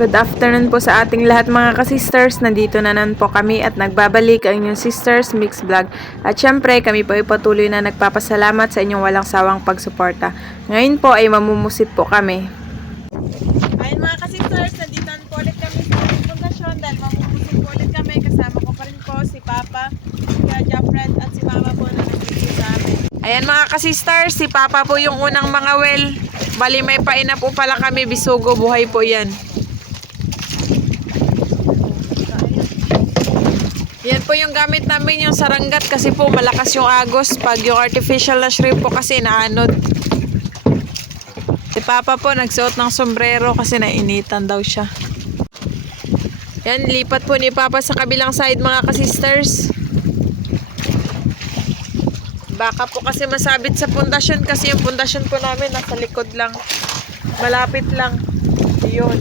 Good afternoon po sa ating lahat mga kasisters. Nandito na naman po kami at nagbabalik ang inyong sisters mix vlog. At syempre kami po ay patuloy na nagpapasalamat sa inyong walang sawang pagsuporta. Ngayon po ay mamumusit po kami. Ayun mga kasisters, nandito na po ulit kami sa aming pundasyon dahil mamumusit po ulit kami. Kasama ko pa rin po si Papa, si Jafred at si Mama po na nandito sa amin. Ayan mga kasisters, si Papa po yung unang mga well. Bali may paina po pala kami, bisugo, buhay po yan. Yan po yung gamit namin, yung saranggat, kasi po malakas yung agos. Pag yung artificial na shrimp po kasi naanod. Si Papa po nagsuot ng sombrero kasi nainitan daw siya. Yan, lipat po ni Papa sa kabilang side mga kasisters. Baka po kasi masabit sa pundasyon kasi yung pundasyon po namin nasa likod lang. Malapit lang. Yun.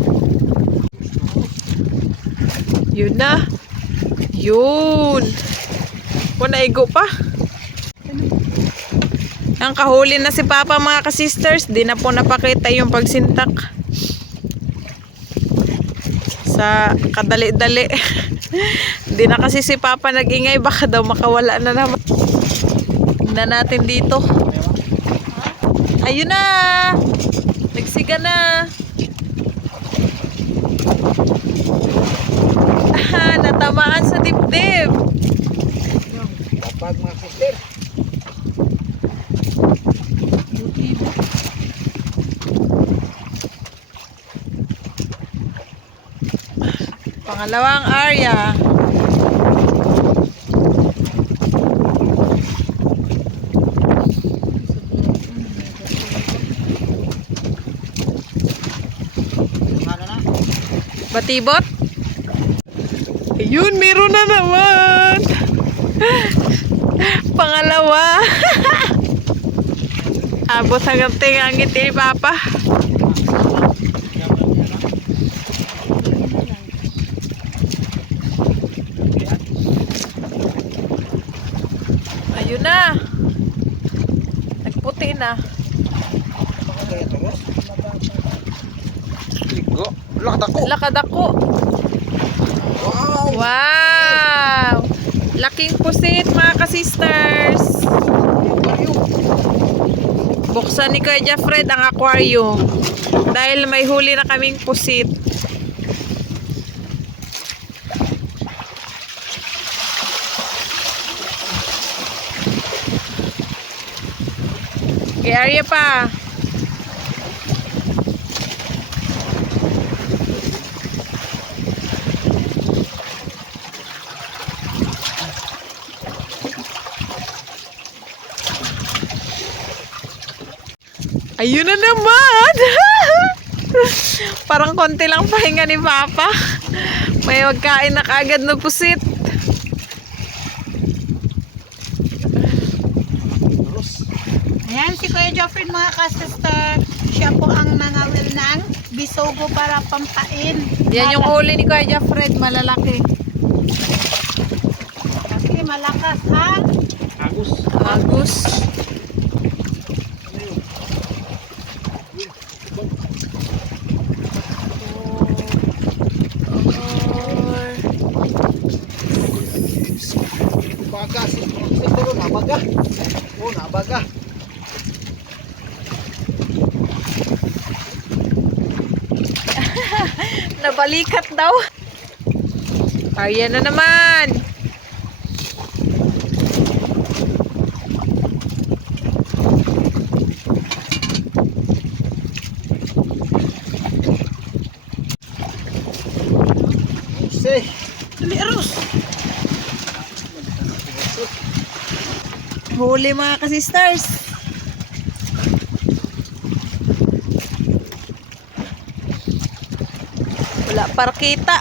Yun na. Yun. O, naigo pa. Ang kahuli na si Papa mga kasisters. Di na po napakita yung pagsintak. Sa kadali-dali. Di na kasi si Papa nag-ingay. Baka daw makawala na naman. Tingnan natin dito. Ayun na. Nagsiga na. Natamaan sa dibdib. Kapag mga sister. Pangalawang area. Batibot? Ayun, meron na naman. Pangalawa. Abot hanggang tingangit ni Papa. Ayun na. Nagputi na. Lakad ako. Lakad ako. Wow. Wow! Laking pusit mga kasisters. Buksan ni Kuya Jafred ang aquarium. Dahil may huli na kaming pusit. Kay area pa. Ayun na naman! Parang konti lang pahinga ni Papa. May magkain na kaagad na pusit. Ayan si Kuya Jafred mga kasister. Siya po ang nangawil ng bisugo para pampain. Yan yung huli ni Kuya Jafred, malalaki. Kasi malakas ang Agus. Agus. Baga. Siguro nabaga. Oh, nabaga. Nabalikat daw. Ayan na naman. Say. tumiros. Huli mga kasisters. Wala para kita.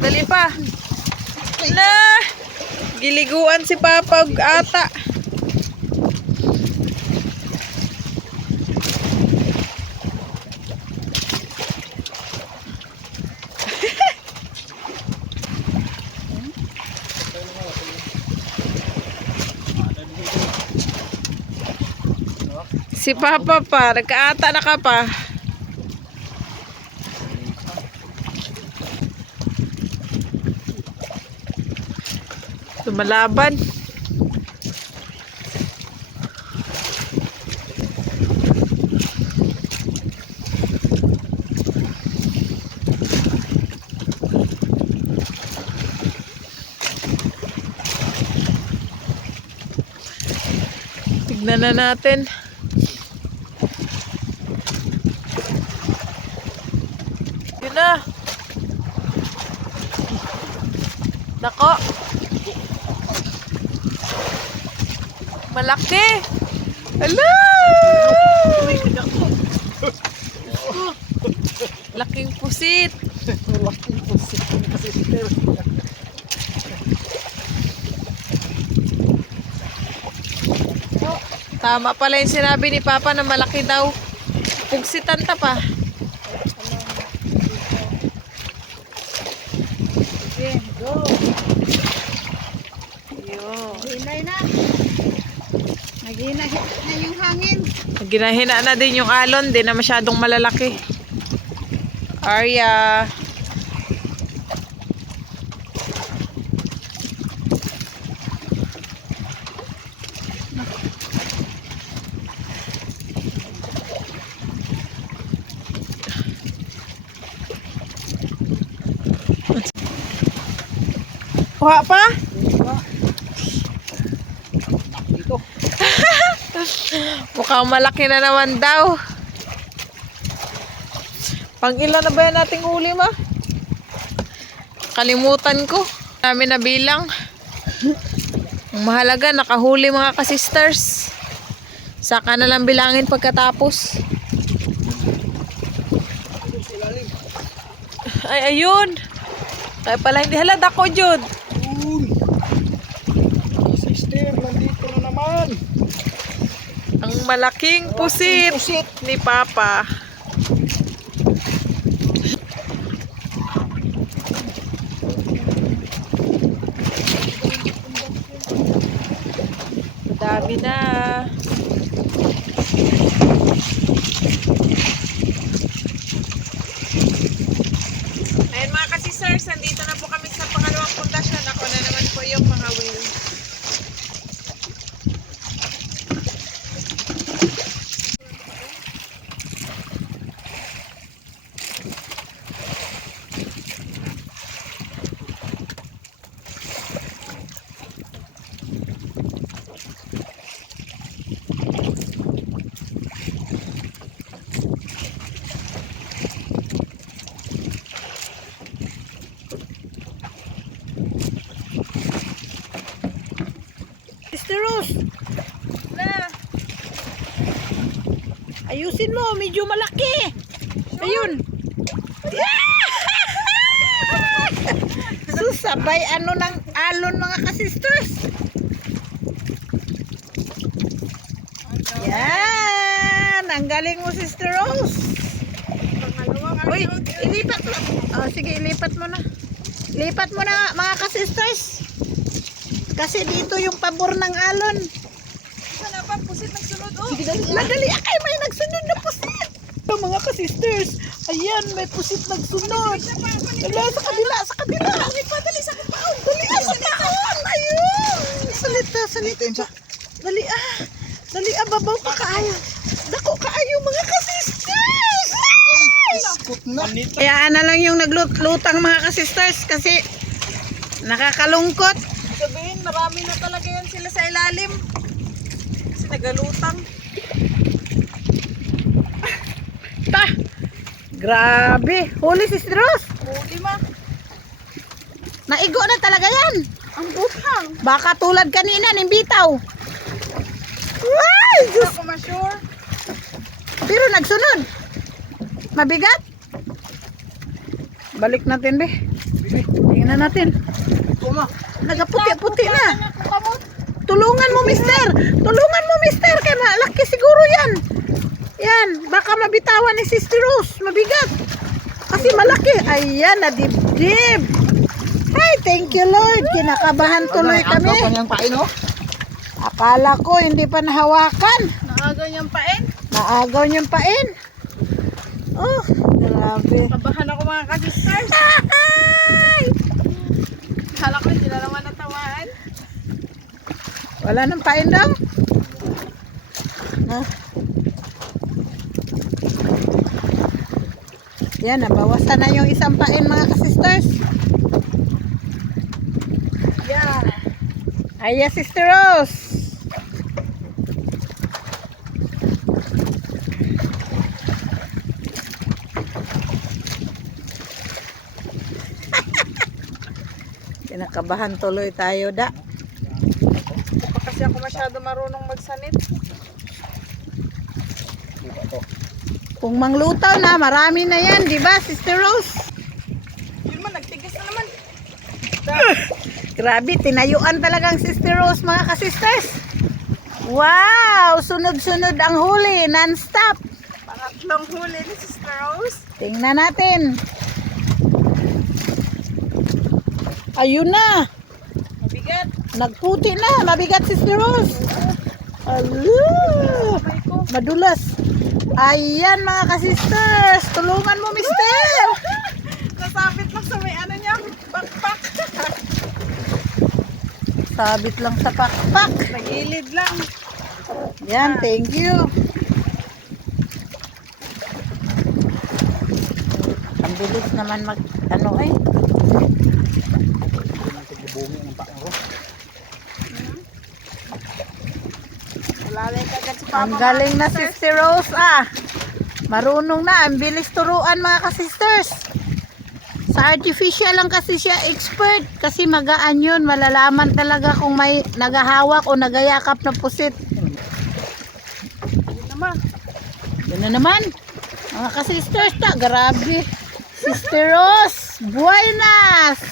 Dali pa. Na! Giliguan si Papa ata. Si Papa pa, nagkaata na ka pa. Lumalaban. Tignan na natin. Yun na. Nako. Malaki. Hello! Laking pusit. Laking pusit mga sister. Tama pala yung sinabi ni Papa na malaki daw. Pugsitan ta pa. Sige, go. Yun. Hinay na. Naghina na yung hangin. Ginahina na din yung alon. Di na masyadong malalaki. Arya. Kuha pa? Dito. Mukhang malaki na naman daw. Pang ilan na ba yan nating huli ma? Kalimutan ko. Dami na bilang. Ang mahalaga, nakahuli mga ka-sisters. Saka na lang bilangin pagkatapos. Ay, ayun. Kaya pala hindi halad ako, Jud. Uy. Mga sister, nandito na naman. Ang malaking pusit ni Papa. Dami na. Ayun mga ka-sisters, nandito na po kami sa pangalawang pundasyon. Ako na naman po yung mga whale. Sister Rose, Na! ayusin mo, medyo malaki. Ayun. Susabay ano ng alon mga ka-sisters. Yan, ang galing mo Sister Rose. Uy, ilipat mo. Oh, sige, ilipat mo na. Lipat mo na mga ka-sisters. Kasi dito yung pabor ng alon. Sana pa, pusit nagsunod. Oh! Madali akay, may nagsunod na pusit. Ito mga ka-sisters. Ayan, may pusit nagsunod. Dali, sa kabila, sa kabila. Dali sa kapaon. Dali sa kapaon. Ayun. Salita, salita. Dali Dali babaw ka kaayo. Dako kaayo mga ka-sisters. Iskot na. Kaya na lang yung naglutang mga ka-sisters kasi nakakalungkot. Sabihin, marami na talaga yan sila sa ilalim. Kasi nagalutang. Ta! Grabe. Huli si Rose. Huli ma. Naigo na talaga yan. Ang butang. Baka tulad kanina ng bitaw. Ay, Hindi Diyos. ako ma-sure. Pero nagsunod. Mabigat. Balik natin, be. Tingnan natin. Tuma. Nagaputi-puti na. Tulungan mo, mister. Tulungan mo, mister. Kaya malaki siguro yan. Yan. Baka mabitawan ni Sister Rose. Mabigat. Kasi malaki. Ayan, nadibdib. Ay, thank you, Lord. Kinakabahan tuloy kami. Ang kanyang pain, oh. Akala ko hindi pa nahawakan. Naagaw niyang pain. Naagaw niyang pain. Oh, grabe. Kabahan ako mga ka-sisters. Kala ko hindi na naman natawaan. Wala nang pain daw? Ah. Yan, nabawasan na yung isang pain mga ka-sisters. Yeah. Aya, Sister Rose. Kinakabahan tuloy tayo da. Hindi pa kasi ako masyado marunong magsanit. Kung manglutaw na, marami na yan, di ba, Sister Rose? Yun man, nagtigas na naman. Grabe, tinayuan talagang Sister Rose mga ka-sisters. Wow, sunod-sunod ang huli, non-stop. Pangatlong huli ni Sister Rose. Tingnan natin. Ayun na. Mabigat. Nagputi na. Mabigat, Sister Rose. Ala. Madulas. Ayan mga ka-sisters. Tulungan mo, mister. Nasabit lang sa may ano niya, backpack. Sabit lang sa pakpak. Nagilid lang. Yan, thank you. Ang bilis naman mag, ano eh. Lalay ka agad si Papa. Ang galing na Sister Rose ah. Marunong na, ang bilis turuan mga ka-sisters. Sa artificial lang kasi siya expert. Kasi magaan yun, malalaman talaga kung may nagahawak o nagayakap na pusit. Yun naman. Yun na naman. Mga ka-sisters ta, grabe. Sister Rose, buenas.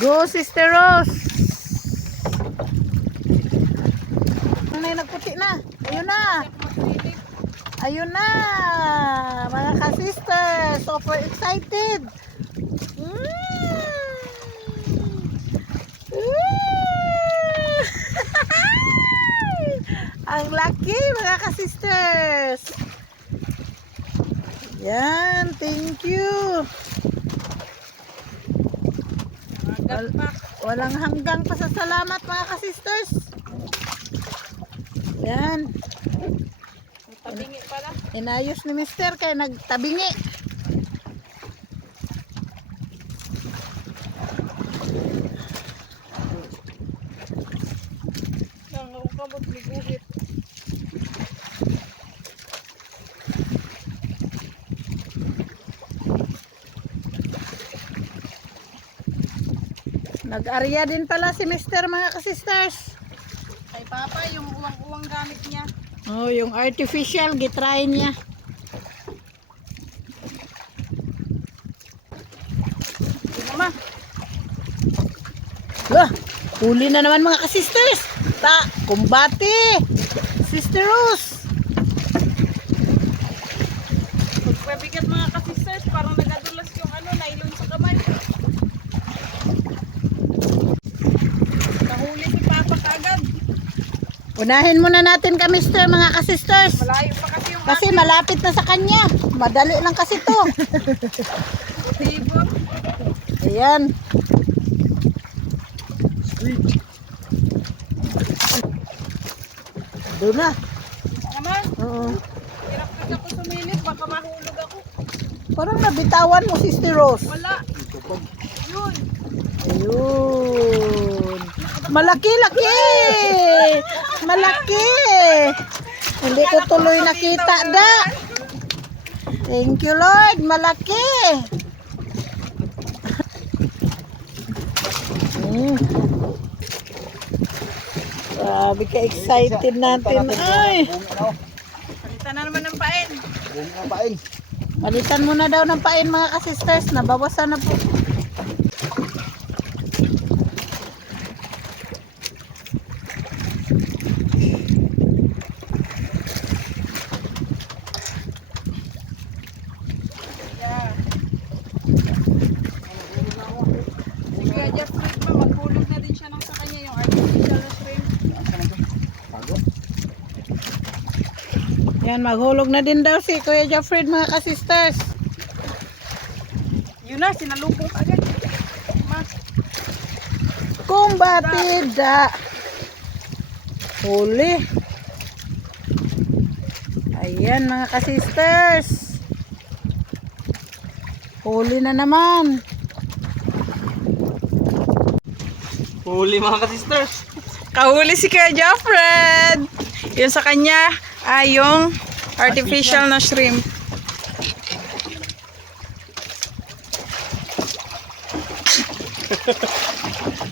Go Sister Rose. Ay, nagputi na. Ayun na. Ayun na. Mga ka-sisters, super excited. Mm. Ang laki mga ka-sisters. Yan, thank you. Walang hanggang pasasalamat mga ka-sisters. Yan. Tabingi pala. Inayos ni mister kaya nagtabingi. Yang ako kamot liguhit. Nag-arya din pala si mister mga ka-sisters. Kay Papa, yung uwang-uwang gamit niya. Oh, yung artificial gitry niya. Yun naman. Lah, huli na naman mga ka-sisters. Ta, kumbate. Sister Rose. Pagpabigat mga ka-sisters, parang nagadulas yung ano, nylon sa kamay. Nahuli si Papa kagad. Unahin muna natin ka mister mga ka-sisters. Malayo pa kasi yung Kasi malapit na sa kanya. Madali lang kasi to. motibo. Ayan. Doon na. Naman, Oo. hirap kasi ako sumilip, baka mahulog ako. Parang nabitawan mo Sister Rose. Wala. Yun. Ayun. Malaki-laki. Malaki. Hindi ko tuloy nakita da. Thank you Lord. Malaki. Grabe ka excited natin. Ay. Palitan na naman ng pain. Buong ang pain. Palitan mo na daw ng pain mga ka-sisters. Nabawasan na po. Yeah. Kaya just wait pa, maghulog na din siya ng sa kanya yung artificial. Yan, maghulog na din daw si Kuya Jeffred mga ka-sisters. Yun na, sinalubong agad. Kumbatida. Huli. Ayan mga ka-sisters. Huli na naman. Huli mga ka-sisters. Kahuli si Kuya Jeffred. Yung sa kanya ay yung artificial na shrimp.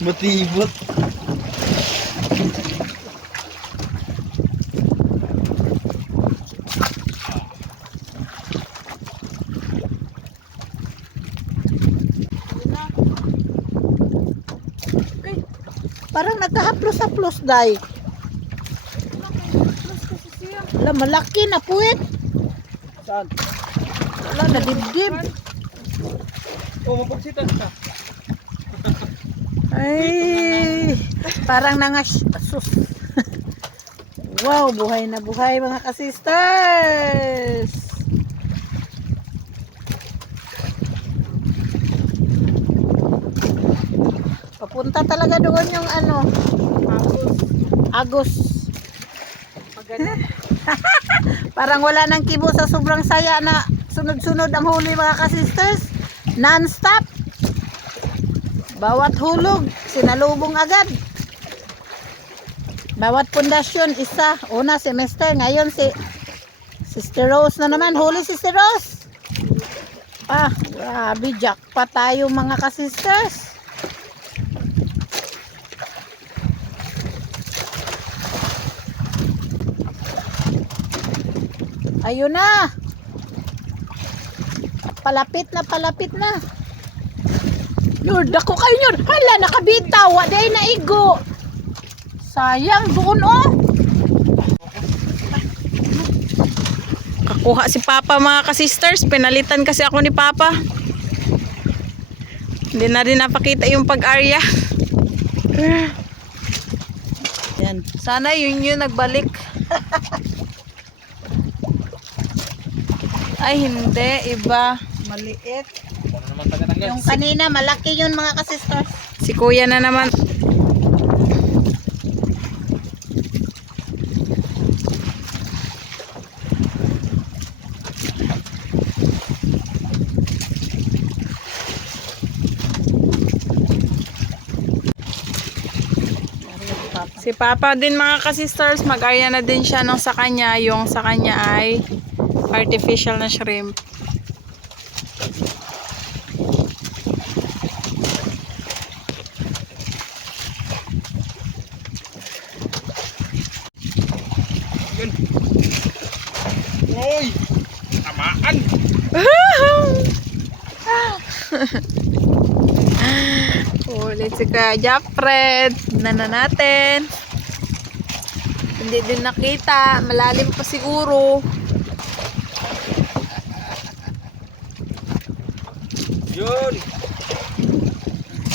Matibot. Parang nagkahaplos-haplos, day. Wala, malaki na puwit. Saan? Wala, nadibdib. Oh, mapagsitan ka. Ay, parang nangas. Sus. Wow, buhay na buhay mga ka-sisters. Papunta talaga doon yung ano, Agos. Parang wala nang kibo sa sobrang saya na sunod-sunod ang huli mga ka-sisters. Non-stop. Bawat hulog, sinalubong agad. Bawat pundasyon, isa. Una, semester. Ngayon, si Sister Rose na naman. Huli, Sister Rose. Ah, grabe. Jackpot tayo mga ka-sisters. Ayun na. Palapit na, palapit na. Lord, ako kayo yun. Hala, nakabitaw. Waday na igo. Sayang, doon oh. Kakuha si Papa mga ka-sisters. Pinalitan kasi ako ni Papa. Hindi na rin napakita yung pag-arya. Yan. Sana yun nagbalik. Ay, hindi. Iba. Maliit. Ano naman taga-tagal? Yung kanina, malaki yun mga ka-sisters. Si Kuya na naman. Si Papa din mga ka-sisters, mag-arya na din siya ng sa kanya. Yung sa kanya ay artificial na shrimp. Uy! Tamaan! Ulit si Kuya Jeffred. Nana natin. Hindi din nakita. Malalim pa siguro. Yun!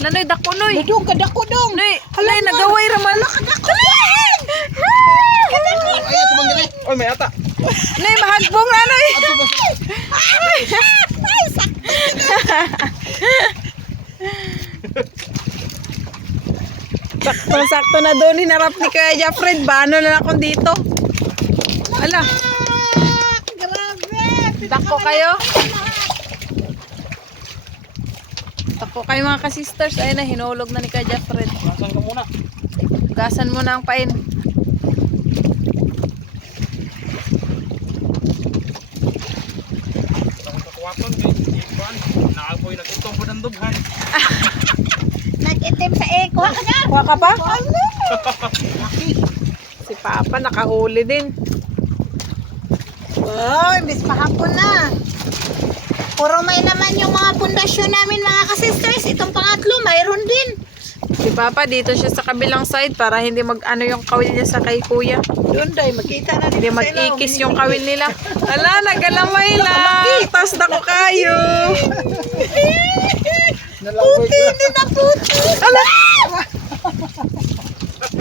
Nanoy, dakunoy. Dudong, kadako dong. Noy, halay, nagaway raman. Ay, ito bang gani? Oy, may ata. Noy, mahagbong na, Noy. Ato ba? Sakto na doon. Hinarap ni Kuya Jeffred. Bano na akong dito. Ala, Grabe. dako kayo. Dako kayo mga ka-sisters. Ayun na, hinulog na ni Kuya Jeffred. Nasaan ka muna? Gasan mo na ang pain. Ang kakuwaton, iban. Naapoy, nag-utong po ng dughan. Nag-itim sa eko. Kuha ka na. Kuha ka pa? Si Papa nakahuli din. Oh, imbis mahapon na. Puro may naman yung mga pundasyon namin mga ka-sisters. Itong pangatlo, mayroon din. Si Papa dito siya sa kabilang side para hindi mag-ano yung kawil niya sa kay Kuya. Doon day, makita na Hindi mag-ikis yung kawil nila. Ala, nagalamay lang. Tapos na ko kayo. Nalaboy ka. na puti. Ala!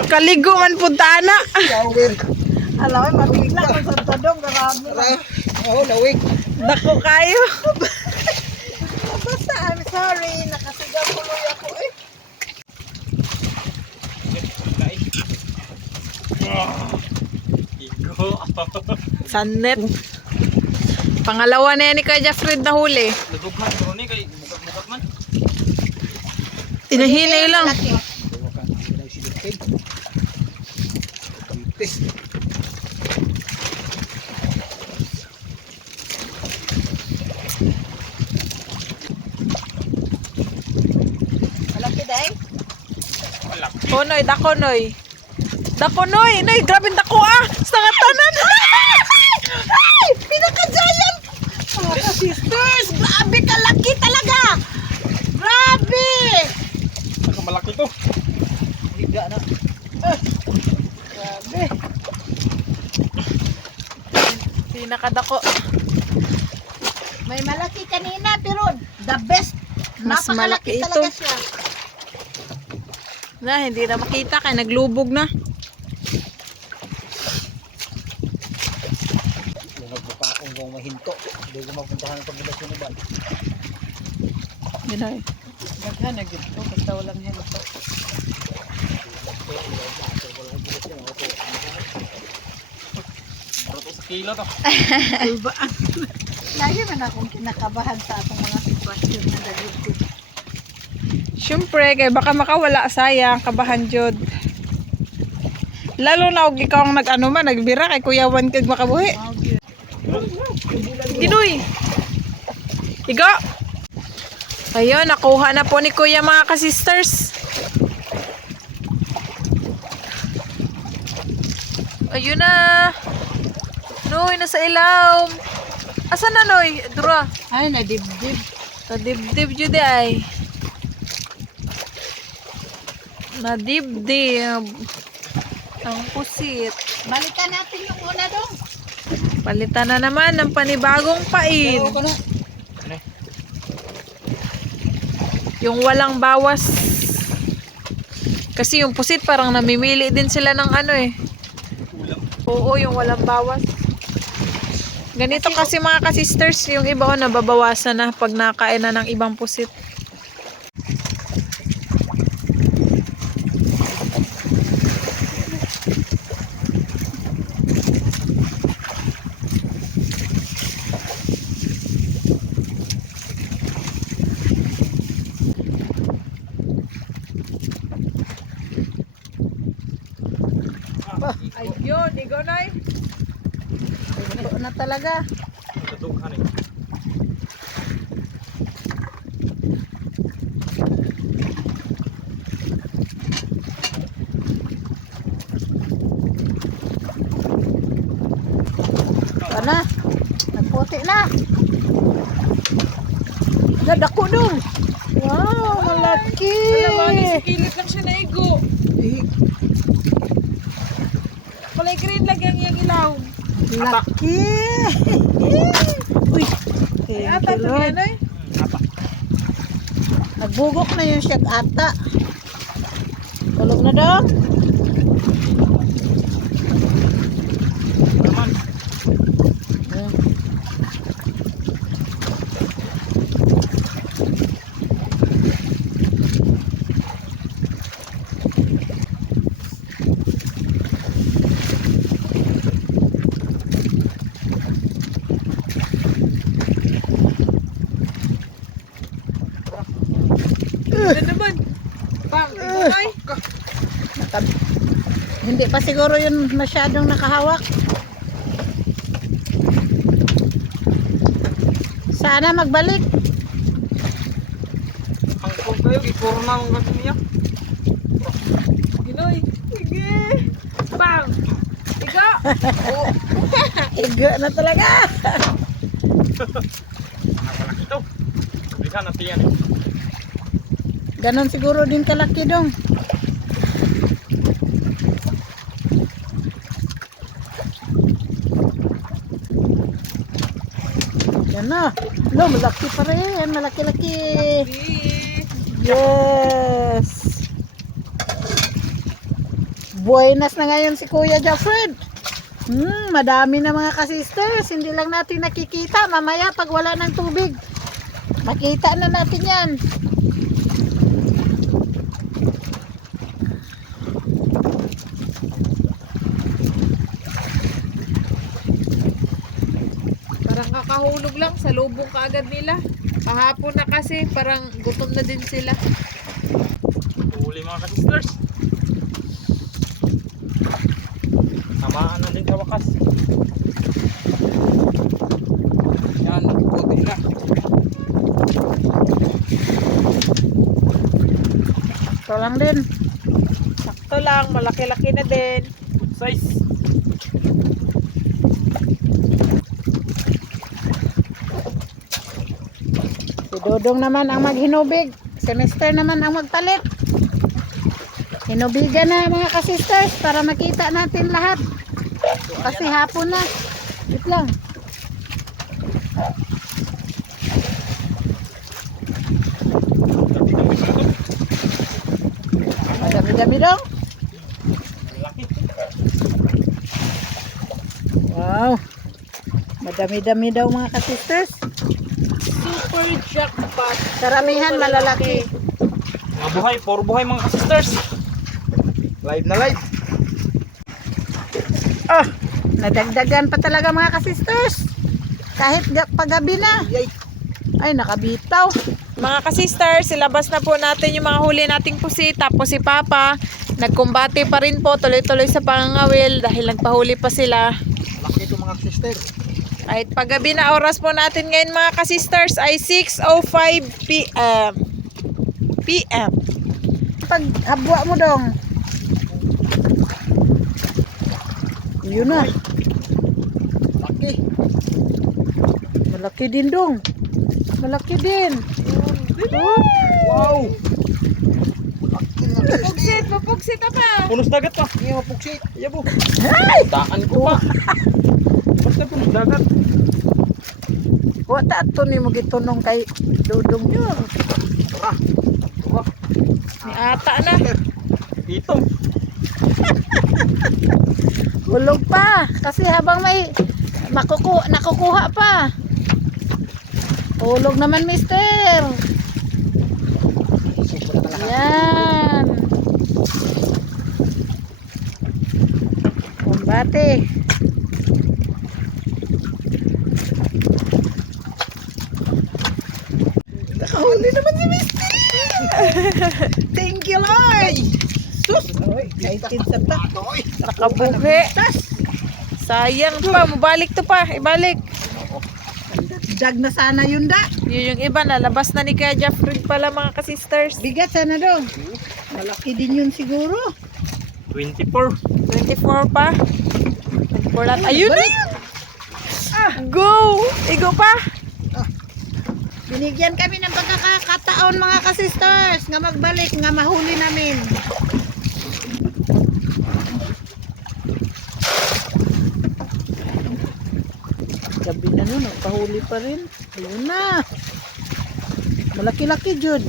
Kaligo man punta na. Shower. Alam mo, mabigla ko sa tadong. Karami. Oo, lawig. Dako kayo. Basta, I'm sorry. Nakasigaw tuloy ako eh. Igo. Sandet. Pangalawa na yan ni Kuya Jeffred na huli. Nadughan, pero ni kay bukat-bukat man. Inahinay lang. Malaki dahil. Malak. Konoy, dakonoy. Dakonoy, noy, grabe dako ah. Sa tanan. Ay! Pinaka-giant! Mga sisters, grabe kalaki talaga! Grabe! Ako malaki to. Higa na. Grabe. Pinakadako. May malaki kanina pero the best. Mas malaki Napakalaki talaga ito. siya. Na, hindi na makita kaya naglubog na. Nagbuka akong kung mahinto. Hindi ko mapuntahan ang pagbilasyon ni Bal. Yun ay. Daghan na gito basta walang hinto. Pero to sa kilo to. Albaan. Lagi man akong kinakabahan sa atong mga sitwasyon na dagiti. Siyempre, kaya baka makawala sayang, kabahan jud. Lalo na og ikaw ang nag-ano man, nagbira kay Kuya Juan kag makabuhi. Ginoy. Iga. Ayun, nakuha na po ni Kuya mga ka-sisters. Ayun na. Noy, nasa ilaw. Asan na, Noy? Dura. Ay, nadibdib. Nadibdib jud ay. Nadibdib. Ang pusit. Balikan natin yung una dong. Palitan na naman ng panibagong pain. Ako na. Yung walang bawas. Kasi yung pusit parang namimili din sila ng ano eh. Oo, yung walang bawas. Ganito kasi mga ka-sisters, yung iba nababawasan na pag nakain na ng ibang pusit. Ayun, ikaw na eh. Ito na talaga. Nadughan eh. Ito na. Nagputi na. Dadako dong. Wow, malaki. Sa kilid lang siya naigo. Kulay green lang yung ilaw. Laki. Uy. Ay, Thank ata you, ito Lord. yan eh. Nagbugok na yung siyag ata. Tulog na dong. Naman. Ano naman? Pang, ikaw ay. Hindi pa siguro yun masyadong nakahawak. Sana magbalik. Hangkong kayo, gipuro na mong kasi niya. Ginoy. Sige. Pang. Ikaw. Igo na talaga. Malaki to. Bisa natin yan eh. Ganon siguro din kalaki dong. Yan na. Lo, malaki pa rin. Malaki-laki. Yes. Buenas na ngayon si Kuya Jeffred. Madami na mga ka-sisters. Hindi lang natin nakikita. Mamaya pag wala ng tubig, makita na natin yan. Parang kakahulog lang, sa lubong kaagad nila. Kahapon na kasi, parang gutom na din sila. Huli mga ka-sisters. Tamaan na din sa wakas. Yan, puti na. Ito lang din. Sakto lang, malaki-laki na din. Good size. Si Dodong naman ang maghinubig. Si Mister naman ang magpalit. Hinubigan na mga ka-sisters para makita natin lahat. Kasi hapon na. Wait lang. Madami-dami dong. Laki. Wow. Madami-dami daw mga ka-sisters. Super jackpot. Karamihan malalaki. Mga buhay, puro buhay mga ka-sisters. Live na live. Nadagdagan pa talaga mga ka-sisters. Kahit paggabi na. Ay, nakabitaw. Mga ka-sisters, ilabas na po natin yung mga huli nating pusit. Tapos si Papa, nagkumbate pa rin po tuloy-tuloy sa pangangawil dahil nagpahuli pa sila. Laki ito mga sister. Kahit paggabi na oras po natin ngayon mga ka-sisters ay 6:05 PM. Pag habwa mo dong. Yun na. Laki. Malaki din dong. Malaki din. Wow! Pupugsit, pupugsit na pa. Punos dagat pa. Hindi mapuksit. Yabo. Daan ko pa. Basta punos dagat. Wata ato ni mo gitunong kay Dodong nyo. Ni ata na. Ito. Hulog pa. Kasi habang may nakukuha pa. Hulog naman, mister. Sobra na lahat. Yan. Kumbate. Nakahuli naman si mister. Thank you, Lord. Sus. Excited sa ta. Nakabuhi. Sayang pa, mabalik to pa. Ibalik. Dag na sana yun da. Yun yung iba, nalabas na ni Kuya Jeffrey pala mga ka-sisters. Bigat sana dong. Malaki din yun siguro. 24. 24 pa. 24 lahat. Ayun na yun! Go! Igo pa! Binigyan kami ng pagkakataon mga ka-sisters nga magbalik, nga mahuli namin. Gabi na nun, nagpahuli pa rin. Ayun na. Malaki-laki, Jud.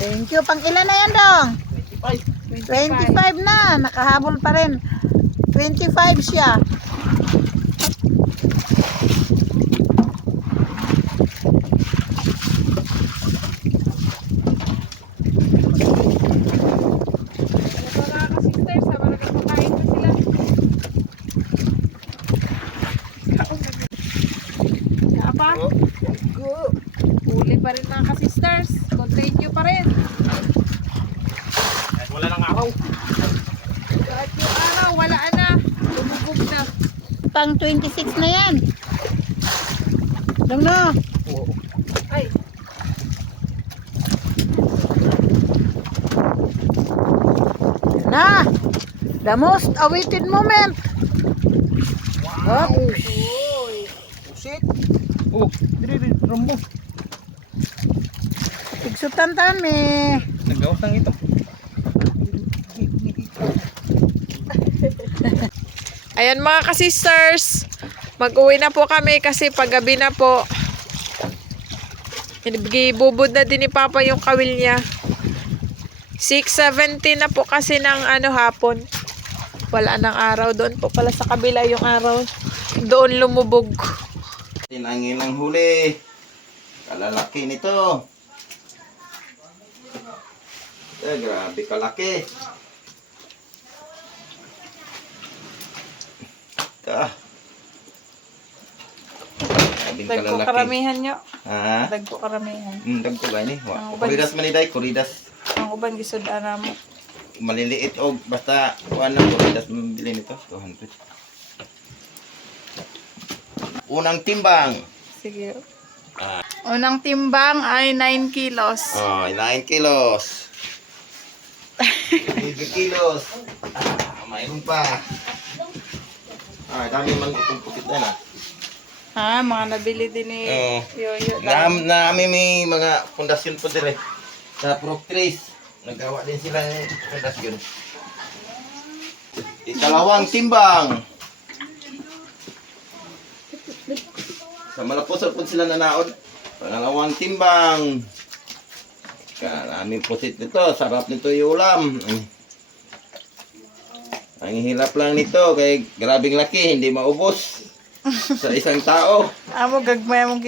Thank you. Pang ilan na yan, dong? 25 na. Nakahabol pa rin. 25 siya. Huli pa rin mga ka-sisters. Continue pa rin. Kahit wala ng araw. Kahit yung araw, wala na. Lumubog na. Pang 26 na yan. Dong no. Ay, Na. The most awaited moment. Wow. Pusit. Oh, diri rumbo. Tigsutan tami. Nagawas ng ito. ayan mga ka-sisters. Mag-uwi na po kami kasi paggabi na po. Bubod na din ni Papa yung kawil niya. 6:70 na po kasi ng hapon. Wala ng araw. Doon po pala sa kabila yung araw. Doon lumubog. Tinangin ng huli. Kalalaki nito. Grabe kalaki. Grabing Dagko kalalaki. karamihan nyo. Ha? Dagko karamihan. Dagko gani. Ang uban- Kuridas man iday, kuridas. Ang uban gisod ana mo. Maliliit og basta kuan na kuridas mabili nito. 200. Unang timbang. Sige. Unang timbang ay 9 kilos. Oh, 9 kilos. 9 kilos. Mayroon pa. Dami man itong pukit na na. Ha, mga nabili din ni Oo. Yoyo. Namin may mga pundasyon po dire. Sa Proctris. Nagawa din sila ng pundasyon. Ikalawang timbang. Sa Malapusot po sila nanaod. Pangalawang timbang. Aming pusit nito. Sarap nito yung ulam. Ang hilap lang nito. Kay grabing laki. Hindi maubos. Sa isang tao. Amo gagmay mong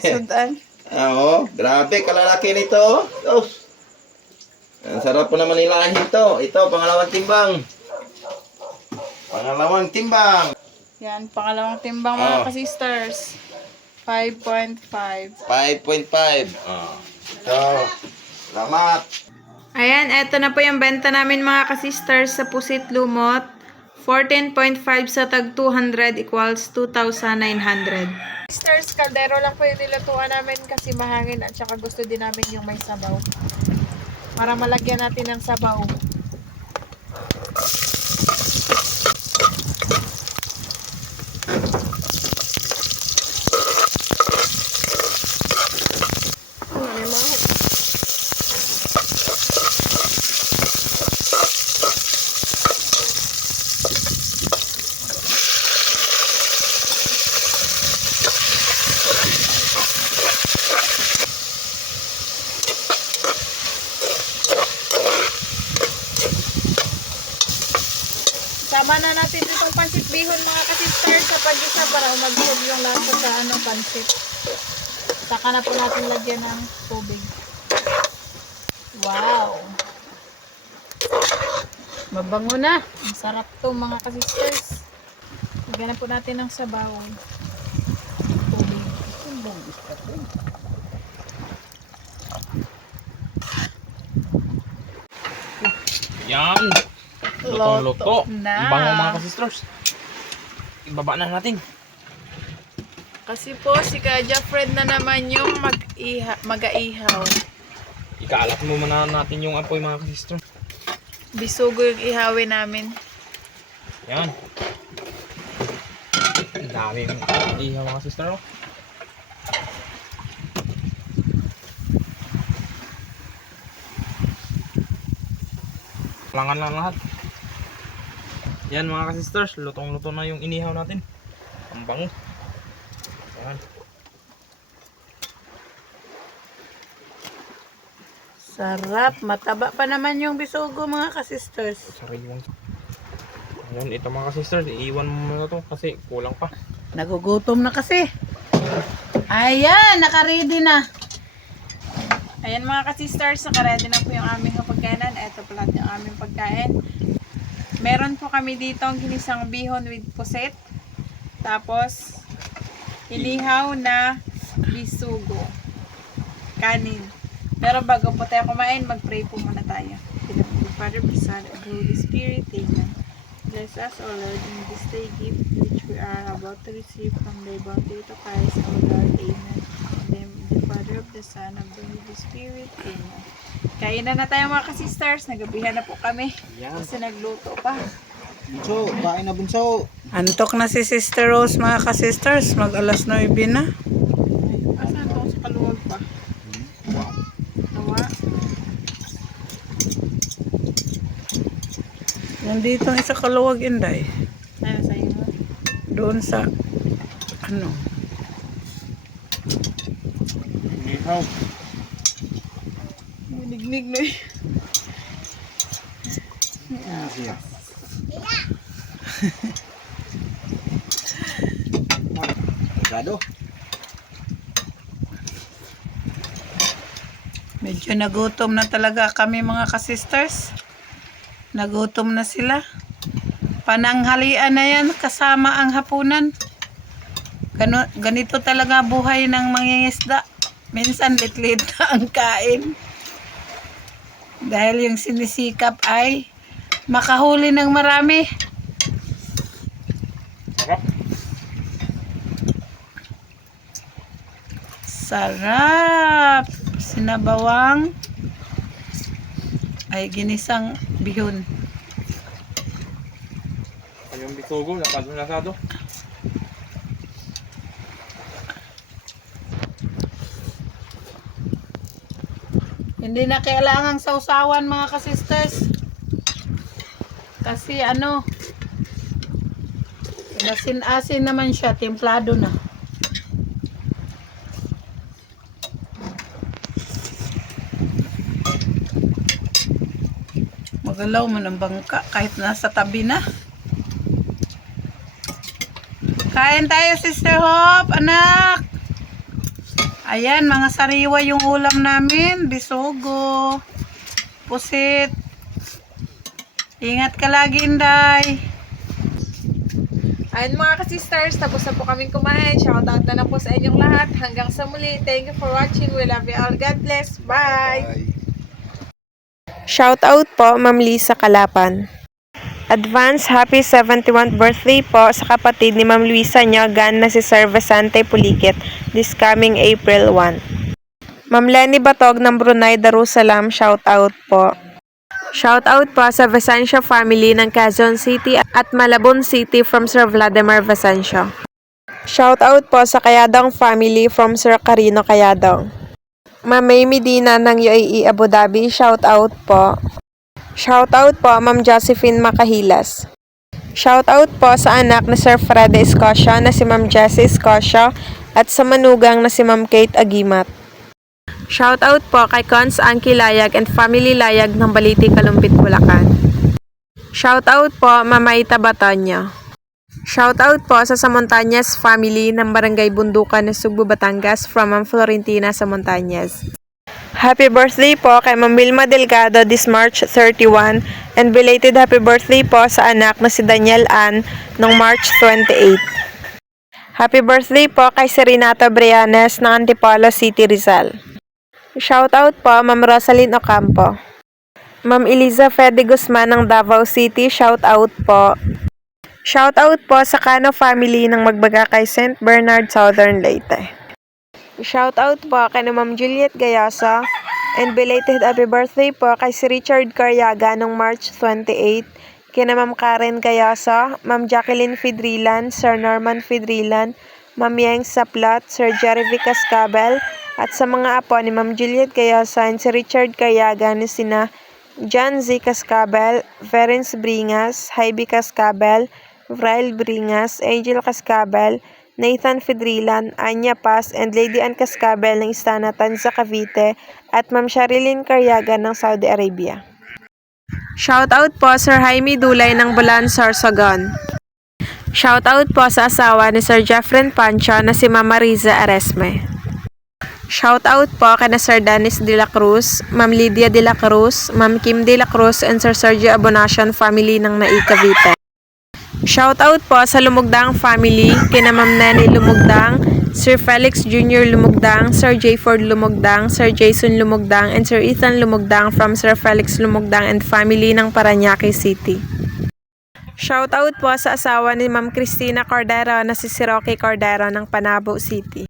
sudan. Oo. Grabe kalalaki nito. Oh. Ang sarap po naman nilahin ito. Ito, pangalawang timbang. Pangalawang timbang. Yan, pangalawang timbang mga Oh. ka-sisters. 5.5. 5.5. Ito. Salamat. Ayan, eto na po yung benta namin mga ka-sisters sa Pusit Lumot. 14.5 sa tag 200 equals 2,900. Sisters, kaldero lang po yung nilutuan namin kasi mahangin at saka gusto din namin yung may sabaw. Para malagyan natin ng sabaw. Sama na natin itong pansit bihon mga ka-sisters sa pag-isa para umagod yung lasa sa pansit. Saka na po natin lagyan ng tubig. Wow! Mabango na. Ang sarap to mga ka-sisters. Lagyan na po natin ng sabaw. Tubig. Yan. Lutong-luto. na. Ang bango mga ka-sisters. Ibaba na natin. Kasi po si Kaja Fred na naman yung mag-aihaw. Ikalat mo muna natin yung apoy mga ka-sisters. Bisugo yung ihawin namin. Yan. Ang dami yung ihaw mga sister. Oh. Langan lang lahat. Yan mga ka-sisters, lutong-luto na yung inihaw natin. Ang bango. Yan. Sarap. Mataba pa naman yung bisugo mga ka-sisters. Sariwang. Ayan, ito mga ka-sisters, iiwan mo muna to kasi kulang pa. Nagugutom na kasi. Ayan, naka-ready na. Ayan mga ka-sisters, naka-ready na po yung aming kapagkainan. Ito pala yung aming pagkain. Meron po kami dito ang ginisang bihon with puset. Tapos, inihaw na bisugo. Kanin. Pero bago po tayo kumain, mag-pray po muna tayo. In the name of the Father, the Son, and the Holy Spirit. Amen. Bless us, O Lord, in this day gift which we are about to receive from thy bounty to Christ, O Lord. Amen. In the name of the Father, of the Son, of the Holy Spirit. Amen. Kainan na tayo mga ka-sisters. Nagabihan na po kami. Kasi nagluto pa. Bunso, kain na bunso. Antok na si Sister Rose mga ka-sisters. Mag alas 9 na. Asan to? Sa kaluwag pa. Nawa. Nandito ang isa kaluwag inday. Ano sa inyo? Doon sa ano. Inihaw. Nignig na Masyado. Medyo nagutom na talaga kami mga ka-sisters. Nagutom na sila. Pananghalian na yan kasama ang hapunan. Ganito talaga buhay ng mangingisda. Minsan litlit na ang kain. Dahil yung sinisikap ay makahuli ng marami. Sarap. Sarap! Sinabawang ay ginisang bihon. Yung bitugo, nasado. Hindi na kailangang sausawan mga ka-sisters. Kasi asin-asin naman siya, templado na. Magalaw man ang bangka kahit nasa tabi na. Kain tayo, Sister Hope, anak. Ayan, mga sariwa yung ulam namin. Bisogo, pusit. Ingat ka lagi, Inday. Ayun mga ka-sisters, tapos na po kaming kumain. Shoutout na po sa inyong lahat. Hanggang sa muli. Thank you for watching. We love you all. God bless. Bye! Shoutout po, Ma'am Lisa Kalapan. Advance happy 71st birthday po sa kapatid ni Ma'am Luisa Nyagan na si Sir Vicente Pulikit this coming April 1. Ma'am Lenny Batog ng Brunei Darussalam, shoutout po. Shoutout po sa Vicencio family ng Quezon City at Malabon City from Sir Vladimir Vicencio. Shoutout po sa Kayadong family from Sir Carino Kayadong. Ma'am May Medina ng UAE Abu Dhabi, shoutout po. Shoutout po Ma'am Josephine Makahilas. Shoutout po sa anak na Sir Fred Escocia na si Ma'am Jessie Escocia at sa manugang na si Ma'am Kate Agimat. Shoutout po kay Cons Anki Layag and Family Layag ng Baliti, Kalumpit, Bulacan. Shoutout po Mamaita Batonyo. Shoutout po sa Montañez family ng Barangay Bundukan ng Sugbo, Batangas from Ma'am Florentina sa Montañez. Happy birthday po kay Ma'am Wilma Delgado this March 31 and belated happy birthday po sa anak na si Daniel Ann noong March 28. Happy birthday po kay Serenata Brianes ng Antipolo City, Rizal. Shoutout po Ma'am Rosaline Ocampo. Ma'am Eliza Fede Guzman ng Davao City, shoutout po. Shoutout po sa Cano family ng Magbaga kay St. Bernard, Southern Leyte. Shoutout po kay Ma'am Juliet Gayosa and belated happy birthday po kay si Richard Caryaga noong March 28, kina Ma'am Karen Gayosa, Ma'am Jacqueline Fidrilan, Sir Norman Fidrilan, Ma'am Yeng Saplat, Sir Jerry Cascabel, at sa mga apo ni Ma'am Juliet Gayosa and si Richard Caryaga ni sina John Z. Cascabel, Verence Bringas, Heidi Cascabel, Vrail Bringas, Angel Cascabel, Nathan Fidrilan, Anya Paz, and Lady Ann Cascabel ng Istana Tanza, Cavite, at Ma'am Sharilyn Caryaga ng Saudi Arabia. Shoutout po Sir Jaime Dulay ng Bulan, Sorsogon. Shoutout po sa asawa ni Sir Jeffrey Pancho na si Mama Riza Aresme. Shoutout po kay Sir Dennis De La Cruz, Ma'am Lydia De La Cruz, Ma'am Kim De La Cruz, and Sir Sergio Abonacion family ng Nai, Cavite. Shoutout po sa Lumugdang family, kina Ma'am Nani Lumugdang, Sir Felix Jr. Lumugdang, Sir J. Ford Lumugdang, Sir Jason Lumugdang, and Sir Ethan Lumugdang from Sir Felix Lumugdang and family ng Parañaque City. Shoutout po sa asawa ni Ma'am Cristina Cordero na si Rocky Cordero ng Panabo City.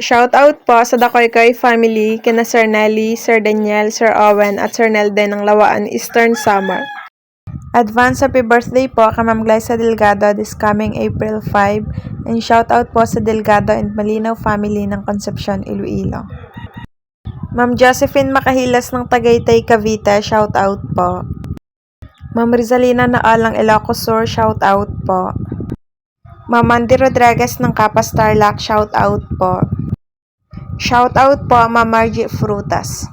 Shoutout po sa Dakoykoy family, kina Sir Nelly, Sir Daniel, Sir Owen, at Sir Nelden ng Lawaan, Eastern Samar. Advance happy birthday po kay Ma'am Glyza Delgado this coming April 5 and shoutout po sa Delgado and Malinaw family ng Concepcion, Iloilo. Ma'am Josephine Makahilas ng Tagaytay, Cavite, shoutout po. Ma'am Rizalina Naal ng Ilocos Sur, shoutout po. Ma'am Mandy Rodriguez ng Kapas Tarlac, shoutout po. Shoutout po Ma'am Margie Frutas.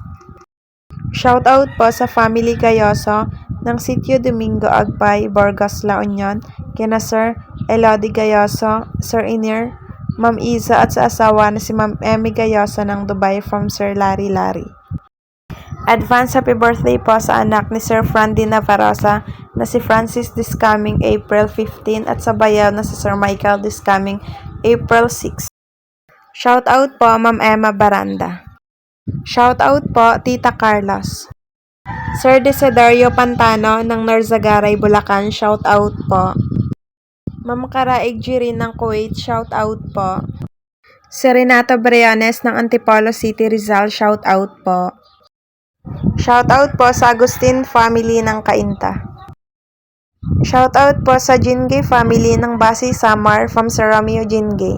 Shoutout po sa family Gayoso ng Sitio Domingo Agpay, Burgos, La Union, kina Sir Elodie Gayoso, Sir Iner, Ma'am Iza at sa asawa na si Ma'am Emmy Gayoso ng Dubai from Sir Larry Larry. Advance happy birthday po sa anak ni Sir Frandy Navarrosa na si Francis this coming April 15 at sa bayaw na si Sir Michael this coming April 6. Shout out po Ma'am Emma Baranda. Shout out po Tita Carlos. Sir Desiderio Pantano ng Norzagaray, Bulacan, shout out po. Ma'am Karaig Jirin ng Kuwait, shout out po. Si Renato Briones ng Antipolo City, Rizal, shout out po. Shout out po sa Agustin family ng Cainta. Shout out po sa Jingay family ng Basi Samar from Sir Romeo Jingay.